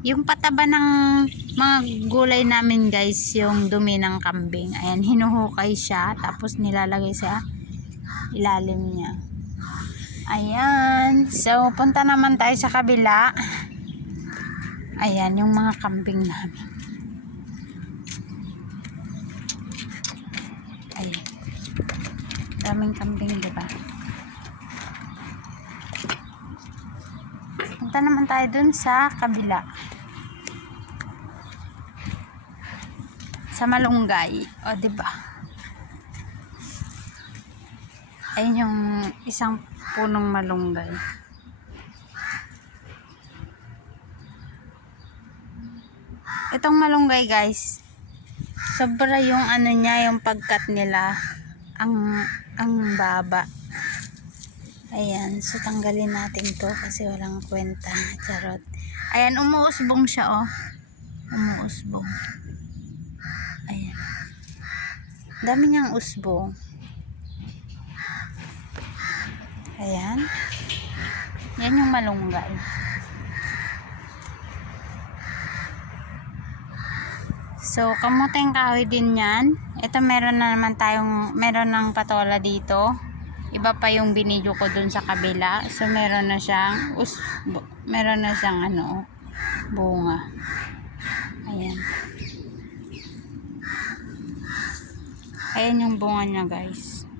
Yung pataba ng mga gulay namin guys, yung dumi ng kambing. Ayan, hinuhukay siya. Tapos nilalagay sa ilalim niya. Ayan. So, punta naman tayo sa kabila. Ayan, yung mga kambing namin. Ayan. Daming kambing, diba? Punta naman tayo dun sa kabila. Sa malunggay. O, diba? Ayun yung isang punong malunggay. Itong malunggay guys, sobra yung ano niya, yung pagkat nila. Ang baba. Ayan, so tanggalin natin to kasi walang kwenta. Charot. Ayan, umuusbong siya oh. Umuusbong. Ayan. Dami niyang usbong. Ayan. Yan yung malunggay. So, kamuting kahoy din yan. Ito meron na naman meron ng patola dito. Iba pa yung binidyo ko dun sa kabila. So, meron na siyang ano, bunga. Ayan. Ayan yung bunga niya guys.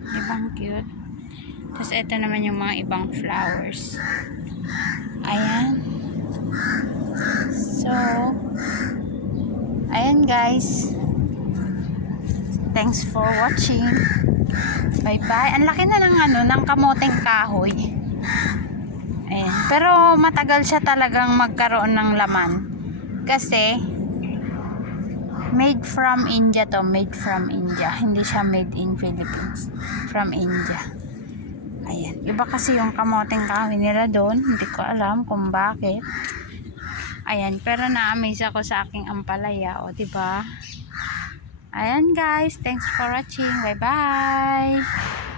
Diba ang cute? Tapos ito naman yung mga ibang flowers. Ayan. So, ayan guys. Thanks for watching. Bye bye. Ang laki na ng ano, ng kamoteng kahoy. Ayan. Pero matagal siya talagang magkaroon ng laman. Kasi made from India to. Made from India. Hindi siya made in Philippines. From India. Ayan. Iba kasi yung kamoteng kahoy nila doon. Hindi ko alam kung bakit. Ayan. Pero na-amaze ako sa aking ampalaya. O, diba? Ayan guys. Thanks for watching. Bye bye.